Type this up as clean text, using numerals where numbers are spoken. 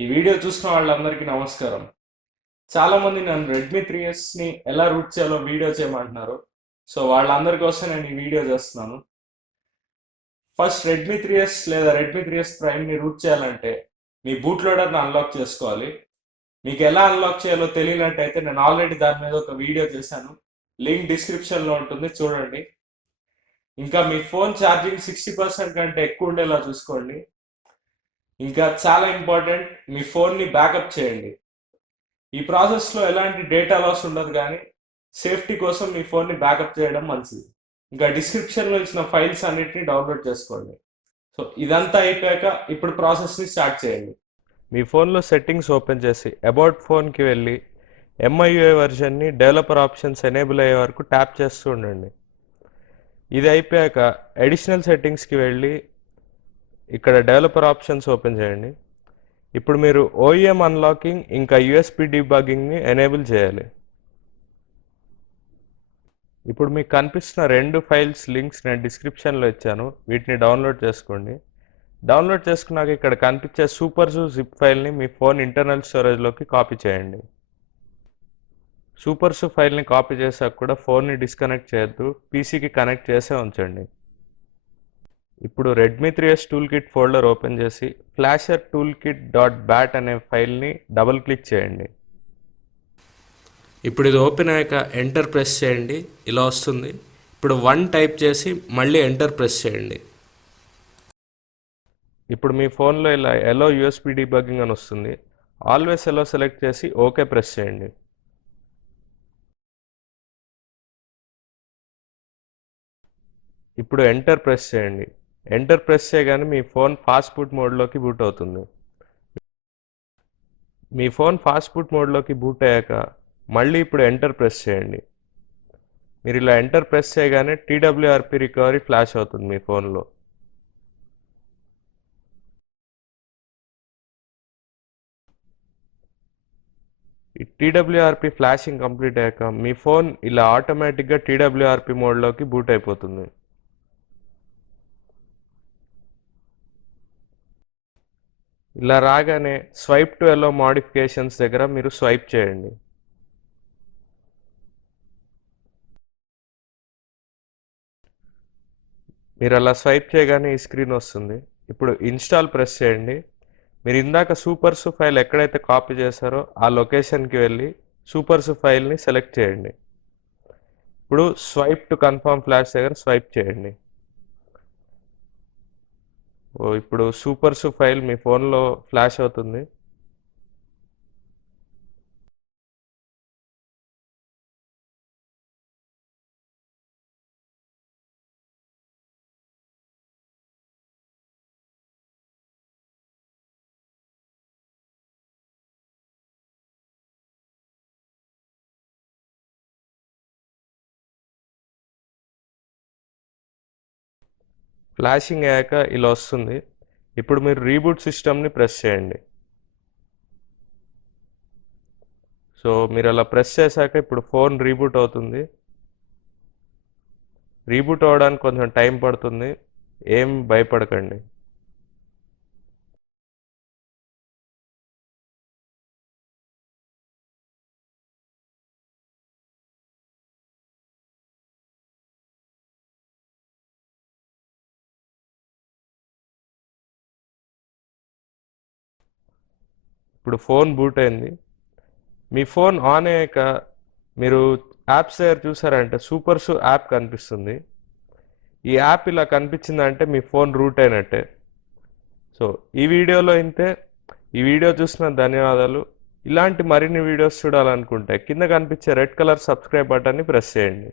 ఈ వీడియో చూసిన వాళ్ళందరికీ నమస్కారం. చాలామంది నన్ను రెడ్మీ 3ఎస్ని ఎలా రూట్ చేయాలో వీడియో చేయమంటున్నారు. సో వాళ్ళందరి కోసం నేను ఈ వీడియో చేస్తున్నాను. ఫస్ట్ రెడ్మీ 3ఎస్ లేదా రెడ్మీ 3ఎస్ ప్రైమ్ని రూట్ చేయాలంటే మీ బూట్ లోడర్ని అన్లాక్ చేసుకోవాలి. మీకు ఎలా అన్లాక్ చేయాలో తెలియనట్టయితే నేను ఆల్రెడీ దాని మీద ఒక వీడియో చేశాను. లింక్ డిస్క్రిప్షన్లో ఉంటుంది, చూడండి. ఇంకా మీ ఫోన్ ఛార్జింగ్ 60% కంటే ఎక్కువ ఉండేలా చూసుకోండి. ఇంకా చాలా ఇంపార్టెంట్, మీ ఫోన్ని బ్యాకప్ చేయండి. ఈ ప్రాసెస్లో ఎలాంటి డేటా లాస్ ఉండదు, కానీ సేఫ్టీ కోసం మీ ఫోన్ని బ్యాకప్ చేయడం మంచిది. ఇంకా డిస్క్రిప్షన్లో ఇచ్చిన ఫైల్స్ అన్నిటిని డౌన్లోడ్ చేసుకోండి. సో ఇదంతా అయిపోయాక ఇప్పుడు ప్రాసెస్ని స్టార్ట్ చేయండి. మీ ఫోన్లో సెట్టింగ్స్ ఓపెన్ చేసి అబౌట్ ఫోన్కి వెళ్ళి MIUI వర్జన్ని డెవలపర్ ఆప్షన్స్ ఎనేబుల్ అయ్యే వరకు ట్యాప్ చేస్తూ ఉండండి. ఇది అయిపోయాక అడిషనల్ సెట్టింగ్స్కి వెళ్ళి ఇక్కడ డెవలపర్ ఆప్షన్స్ ఓపెన్ చేయండి. ఇప్పుడు మీరు OEM అన్లాకింగ్ ఇంకా USB డీబగ్గింగ్ని ఎనేబుల్ చేయాలి. ఇప్పుడు మీకు కనిపిస్తున్న 2 ఫైల్స్ లింక్స్ నేను డిస్క్రిప్షన్లో ఇచ్చాను, వీటిని డౌన్లోడ్ చేసుకోండి. డౌన్లోడ్ చేసుకున్నాక ఇక్కడ కనిపించే సూపర్జూ జిప్ ఫైల్ని మీ ఫోన్ ఇంటర్నల్ స్టోరేజ్లోకి కాపీ చేయండి. సూపర్జూ ఫైల్ని కాపీ చేశాక కూడా ఫోన్ని డిస్కనెక్ట్ చేయొద్దు, పీసీకి కనెక్ట్ చేసే ఉంచండి. ఇప్పుడు రెడ్మీ 3ఎస్ టూల్ కిట్ ఫోల్డర్ ఓపెన్ చేసి ఫ్లాషర్ టూల్ కిట్ .bat అనే ఫైల్ని డబుల్ క్లిక్ చేయండి. ఇప్పుడు ఇది ఓపెన్ అయ్యాక ఎంటర్ ప్రెస్ చేయండి, ఇలా వస్తుంది. ఇప్పుడు 1 టైప్ చేసి మళ్ళీ ఎంటర్ ప్రెస్ చేయండి. ఇప్పుడు మీ ఫోన్లో ఇలా ఎలో USB డీబగ్గింగ్ అని వస్తుంది. ఆల్వేస్ ఎలో సెలెక్ట్ చేసి ఓకే ప్రెస్ చేయండి. ఇప్పుడు ఎంటర్ ప్రెస్ చేయండి. ఎంటర్ ప్రెస్ చేయగానే మీ ఫోన్ ఫాస్ట్ బూట్ మోడ్లోకి బూట్ అవుతుంది. మీ ఫోన్ ఫాస్ట్ బూట్ మోడ్లోకి బూట్ అయ్యాక మళ్ళీ ఇప్పుడు ఎంటర్ ప్రెస్ చేయండి. మీరు ఇలా ఎంటర్ ప్రెస్ చేయగానే TWRP రికవరీ ఫ్లాష్ అవుతుంది మీ ఫోన్లో. ఈ TWRP ఫ్లాషింగ్ కంప్లీట్ అయ్యాక మీ ఫోన్ ఇలా ఆటోమేటిక్గా TWRP మోడ్లోకి బూట్ అయిపోతుంది. ఇలా రాగానే స్వైప్ టు ఎలో మోడిఫికేషన్స్ దగ్గర మీరు స్వైప్ చేయండి. మీరు అలా స్వైప్ చేయగానే ఈ స్క్రీన్ వస్తుంది. ఇప్పుడు ఇన్స్టాల్ ప్రెస్ చేయండి. మీరు ఇందాక సూపర్సు ఫైల్ ఎక్కడైతే కాపీ చేశారో ఆ లొకేషన్కి వెళ్ళి సూపర్సు ఫైల్ని సెలెక్ట్ చేయండి. ఇప్పుడు స్వైప్ టు కన్ఫర్మ్ ఫ్లాష్ దగ్గర స్వైప్ చేయండి. ఇప్పుడు సూపర్సు ఫైల్ మీ ఫోన్లో ఫ్లాష్ అవుతుంది. ఫ్లాషింగ్ అయ్యాక ఇలా వస్తుంది. ఇప్పుడు మీరు రీబూట్ సిస్టమ్ని ప్రెస్ చేయండి. సో మీరు అలా ప్రెస్ చేశాక ఇప్పుడు ఫోన్ రీబూట్ అవుతుంది. రీబూట్ అవ్వడానికి కొంచెం టైం పడుతుంది, ఏం భయపడకండి. ఇప్పుడు ఫోన్ బూట్ అయింది. మీ ఫోన్ ఆన్ అయ్యాక మీరు యాప్స్ దగ్గర చూసారంటే సూపర్సు యాప్ కనిపిస్తుంది. ఈ యాప్ ఇలా కనిపించిందంటే మీ ఫోన్ రూట్ అయినట్టే. సో ఈ వీడియోలో ఇంతే. ఈ వీడియో చూసిన ధన్యవాదాలు. ఇలాంటి మరిన్ని వీడియోస్ చూడాలనుకుంటే కింద కనిపించే రెడ్ కలర్ సబ్స్క్రైబ్ బటన్ని ప్రెస్ చేయండి.